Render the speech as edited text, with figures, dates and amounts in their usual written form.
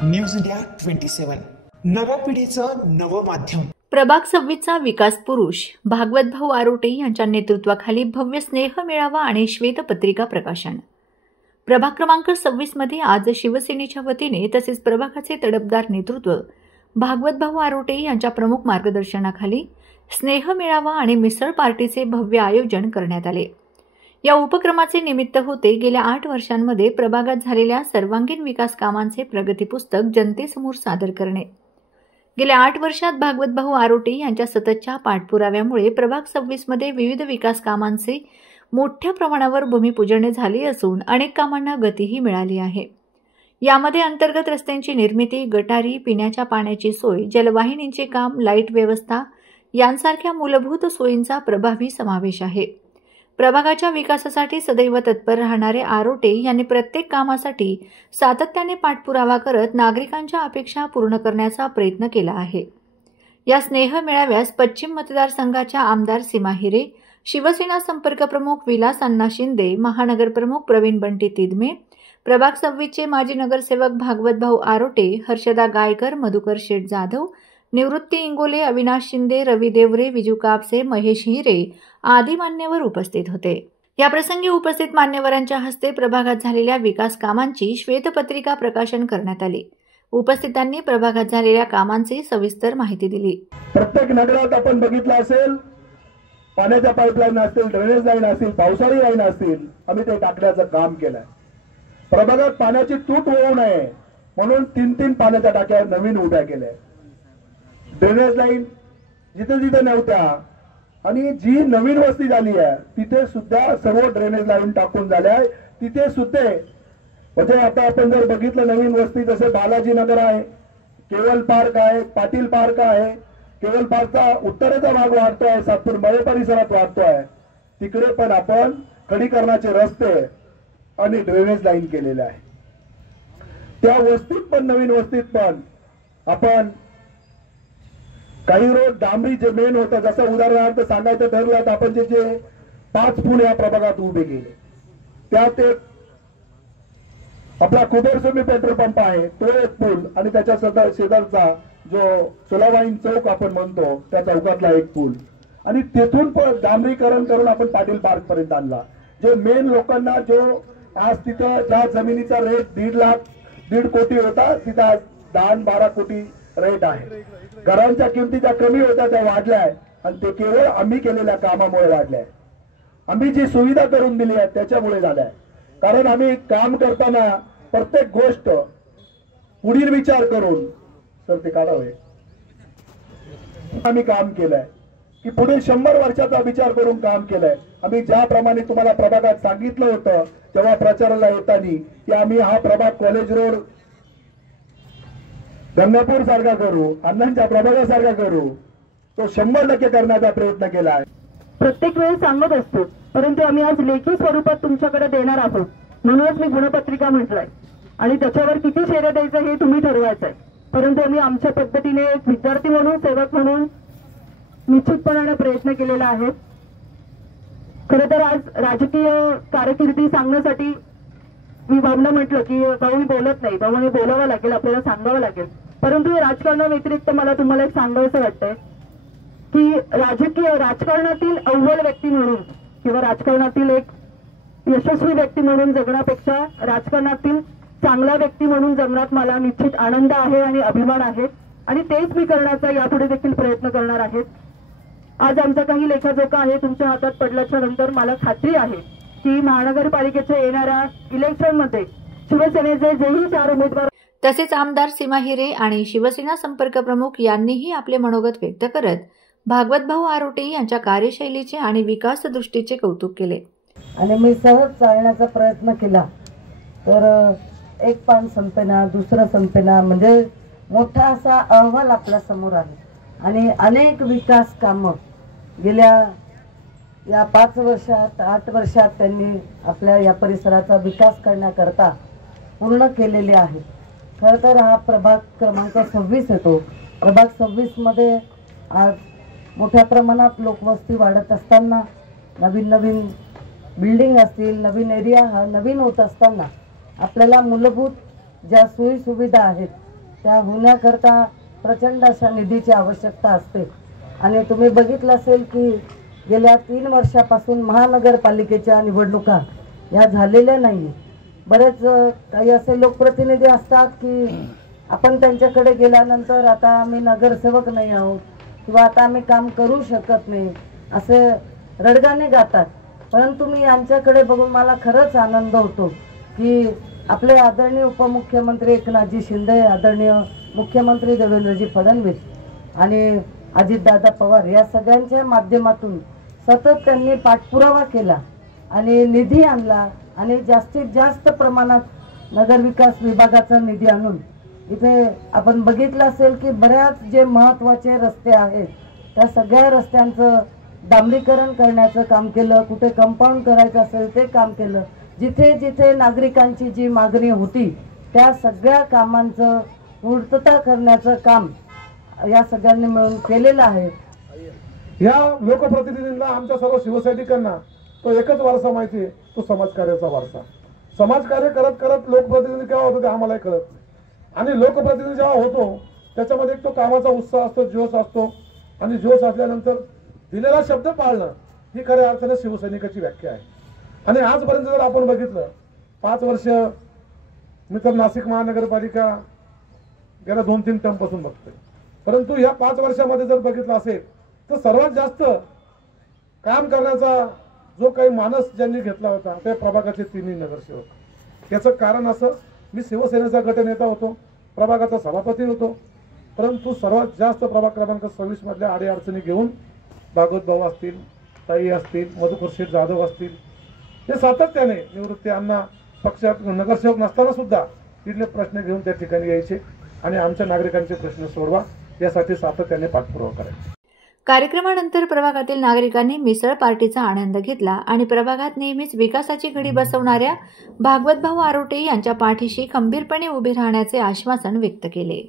News India 27 नव्या पिढीचं नवं माध्यम। प्रभाग 26चा विकास पुरुष भागवतभाऊ आरोटे यांच्या नेतृत्वाखाली भव्य स्नेह मेळावा आणि श्वेतपत्रिका प्रकाशन। प्रभाग क्रमांक 26 मध्ये आज शिवसेनेच्या वतीने तसेच प्रभागाचे तडफदार नेतृत्व भागवतभाऊ आरोटे यांच्या प्रमुख मार्गदर्शनाखाली स्नेह मेळावा आणि मिसळ पार्टीचे भव्य आयोजन करण्यात आले। या उपक्रमाचे निमित्त होते गेल्या 8 वर्षांमध्ये प्रभागात झालेल्या सर्वांगीण विकास कामांचे प्रगती पुस्तक जनतेसमोर सादर करणे। गेल्या 8 वर्षात भागवतभाऊ आरोटे यांच्या सततच्या पाठपुराव्यामुळे प्रभाग 26 मध्ये विविध विकास कामांचे मोठ्या प्रमाणावर भूमिपूजन झाले असून अनेक कामांना गतीही मिळाली आहे। यामध्ये अंतर्गत रस्त्यांची निर्मिती, गटारी, पिण्याच्या पाण्याची सोय, जलवाहिनींचे काम, लाईट व्यवस्था यांसारख्या मूलभूत सोयींचा प्रभावी समावेश आहे। प्रभागाच्या विकासासाठी सदैव तत्पर राहणारे आरोटे यांनी प्रत्येक कामासाठी सातत्याने पाठपुरावा करत नागरिकांच्या अपेक्षा पूर्ण करण्याचा प्रयत्न केला आहे। या स्नेह मेळाव्यास पश्चिम मतदारसंघाच्या आमदार सीमा हिरे, शिवसेना संपर्क प्रमुख विलास अण्णा शिंदे, महानगर प्रमुख प्रवीण बंटी तिदमे, प्रभाग 26 चे माजी नगरसेवक भागवतभाऊ आरोटे, हर्षदा गायकर, मधुकर शेठ जाधव, निवृत्ती इंगोले, अविनाश शिंदे, रवी देवरे, विजू कापसे, महेश हिरे आदी मान्यवर उपस्थित होते। या प्रसंगी उपस्थित मान्यवरांच्या हस्ते प्रभागात झालेल्या विकास कामांची श्वेतपत्रिका प्रकाशन करण्यात आली। उपस्थितांनी प्रभागात झालेल्या कामांची सविस्तर माहिती दिली। प्रत्येक नगरात आपण बघितलं असेल, पाण्याच्या पाईपलाईन असतील, ड्रेनेज लाईन असतील, पावसाळी लाईन असतील, आम्ही ते टाकण्याचं काम केलंय। प्रभागात पाण्याची तूट होऊ नये म्हणून 3 पाण्याच्या टाक्या नवीन उभ्या केल्या। ड्रेनेज लाईन जिथे जिथे नव्हत्या आणि जी नवीन वस्ती झाली आहे तिथे सुद्धा सर्व ड्रेनेज लाईन टाकून झाल्या आहे। तिथे सुद्धा म्हणजे आता आपण जर बघितलं नवीन वस्ती जसे बालाजी नगर आहे, केवल पार्क आहे, पाटील पार्क आहे, केवल पार्कचा उत्तरेचा भाग वाढतोय, सातपूर मळे परिसरात वाढतोय, तिकडे पण आपण खडीकरणाचे रस्ते आणि ड्रेनेज लाईन केलेले आहे। त्या वस्तीत पण नवीन वस्तीत पण आपण काही रोड डांबरी जे मेन होतं, जसं उदाहरणार्थ सांगायचं ठरलं तर आपण जे 5 पूल या प्रभागात उभे केले, त्यात एक आपला कुबेरस्वामी पेट्रोल पंप आहे तो एक पूल आणि त्याच्या शेजारचा जो सोलावाईन चौक आपण म्हणतो त्या चौकातला एक पूल आणि तेथून पण डांबरीकरण करून आपण पाटील पार्क पर्यंत आणला। जो मेन लोकांना जो आज तिथं ज्या जमिनीचा रेट 1.5 कोटी होता तिथं आज 10-12 कोटी रेट आहे। घरांच्या किमती ज्या कमी होत्या त्या वाढल्या आहे आणि ते केवळ आम्ही केलेल्या कामामुळे वाढल्या आहे। आम्ही जी सुविधा करून दिली आहे त्याच्यामुळे झाल्या आहे। कारण आम्ही काम करताना प्रत्येक गोष्ट पुढील विचार करून सर ते काढावे आम्ही काम केलंय की पुढील 100 वर्षाचा विचार करून काम केलंय। आम्ही ज्याप्रमाणे तुम्हाला प्रभागात सांगितलं होतं तेव्हा प्रचाराला येताना की आम्ही हा प्रभाग कॉलेज रोड गंगापूर सारखा करू, अण्णांच्या प्रभागासारखा करू, तो 100% करण्याचा प्रयत्न केला आहे। प्रत्येक वेळी सांगत असतो, परंतु आम्ही आज लेखी स्वरूपात तुमच्याकडे देणार आहोत म्हणूनच मी गुणपत्रिका म्हटलंय आणि त्याच्यावर किती शेरे द्यायचं हे तुम्ही ठरवायचंय। परंतु आम्ही आमच्या पद्धतीने एक विद्यार्थी म्हणून, सेवक म्हणून निश्चितपणाने प्रयत्न केलेला आहे। खरं तर आज राजकीय कारकिर्दी सांगण्यासाठी मी भावना म्हटलं की भाऊ बोलत नाही, भाऊने बोलावं लागेल, आपल्याला सांगावं लागेल। परंतु राजकारणाव्यतिरिक्त मला तुम्हाला एक सांगायचं वाटतंय की राजकारणातील अव्वल व्यक्ती म्हणून किंवा राजकारणातील एक यशस्वी व्यक्ती म्हणून जगण्यापेक्षा राजकारणातील चांगला व्यक्ती म्हणून जगण्यात मला निश्चित आनंद आहे आणि अभिमान आहे आणि तेच मी करण्याचा यापुढे देखील प्रयत्न करणार आहे। आज आमचा काही लेखाजोखा आहे तुमच्या हातात पडल्याच्या नंतर मला खात्री आहे की महानगरपालिकेच्या येणाऱ्या इलेक्शनमध्ये शिवसेनेचे जेही 4 उमेदवार तसेच आमदार सीमा हिरे आणि शिवसेना संपर्क प्रमुख यांनीही आपले मनोगत व्यक्त करत भागवतभाऊ आरोटे यांच्या कार्यशैलीचे आणि विकास दृष्टीचे कौतुक केले। आणि मी सहज चालण्याचा प्रयत्न केला तर एक पान संपेना, दुसरं संपेना, म्हणजे मोठा असा अहवाल आपल्या समोर आहे आणि अनेक विकास कामं गेल्या या 5 वर्षात 8 वर्षात त्यांनी आपल्या या परिसराचा विकास करण्याकरता पूर्ण केलेले आहे। खरं तर हा प्रभाग क्रमांक 26 येतो। प्रभाग 26 मध्ये आज मोठ्या प्रमाणात लोकवस्ती वाढत असताना, नवीन बिल्डिंग असतील, नवीन एरिया हा नवीन होत असताना आपल्याला मूलभूत ज्या सोयी सुविधा आहेत त्या होण्याकरता प्रचंड अशा निधीची आवश्यकता असते. आणि तुम्ही बघितलं असेल की गेल्या 3 वर्षापासून महानगरपालिकेच्या निवडणुका या झालेल्या नाही. बरेच काही असे लोकप्रतिनिधी असतात की आपण त्यांच्याकडे गेल्यानंतर आता आम्ही नगरसेवक नाही आहोत किंवा आता आम्ही काम करू शकत नाही असे रडगाणे गातात. परंतु मी यांच्याकडे बघून मला खरंच आनंद होतो की आपले आदरणीय उपमुख्यमंत्री एकनाथजी शिंदे, आदरणीय मुख्यमंत्री देवेंद्रजी फडणवीस आणि अजितदादा पवार या सगळ्यांच्या माध्यमातून सतत त्यांनी पाठपुरावा केला आणि निधी आणला आणि जास्तीत जास्त प्रमाणात नगरविकास विभागाचा निधी आणून इथे आपण बघितलं असेल की बऱ्याच जे महत्त्वाचे रस्ते आहेत त्या सगळ्या रस्त्यांचं डांबरीकरण करण्याचं काम केलं. कुठे कंपाऊंड करायचं असेल ते काम केलं. जिथे जिथे नागरिकांची जी मागणी होती त्या सगळ्या कामांचं पूर्तता करण्याचं काम या सगळ्यांनी मिळून केलेलं आहे. या लोकप्रतिनिधींना, आमच्या सर्व शिवसैनिकांना तो एकच वारसा माहिती आहे, तो समाजकार्याचा वारसा. समाजकार्य करत करत लोकप्रतिनिधी केव्हा होतो ते आम्हालाही कळत नाही. आणि लोकप्रतिनिधी जेव्हा होतो त्याच्यामध्ये एक तो कामाचा उत्साह असतो, जोश असतो. आणि जोश असल्यानंतर दिलेला शब्द पाळणं ही खऱ्या अर्थाने शिवसैनिकाची व्याख्या आहे. आणि आजपर्यंत जर आपण बघितलं 5 वर्ष मी तर नाशिक महानगरपालिका गेल्या 2-3 टर्मपासून बघतोय. परंतु या 5 वर्षामध्ये जर बघितलं असेल तर सर्वात जास्त काम करण्याचा जो काही मानस ज्यांनी घेतला होता ते प्रभागाचे 3 नगरसेवक. याचं कारण असं, मी शिवसेनेचा गटनेता होतो, प्रभागाचा सभापती होतो. परंतु सर्वात जास्त प्रभाग क्रमांक 26 मधल्या अडीअडचणी घेऊन भागवत भाऊ असतील, ताई असतील, मधुकरशेठ जाधव असतील, हे सातत्याने निवृत्ती अण्णा पक्षात नगरसेवक नसताना सुद्धा तिथले प्रश्न घेऊन त्या ठिकाणी यायचे आणि आमच्या नागरिकांचे प्रश्न सोडवा यासाठी सातत्याने पाठपुरावा करायचे. कार्यक्रमानंतर प्रभागातील नागरिकांनी मिसळ पार्टीचा आनंद घेतला आणि प्रभागात नेहमीच विकासाची घडी बसवणाऱ्या भागवतभाऊ आरोटे यांच्या पाठीशी खंबीरपणे उभे राहण्याचे आश्वासन व्यक्त केले.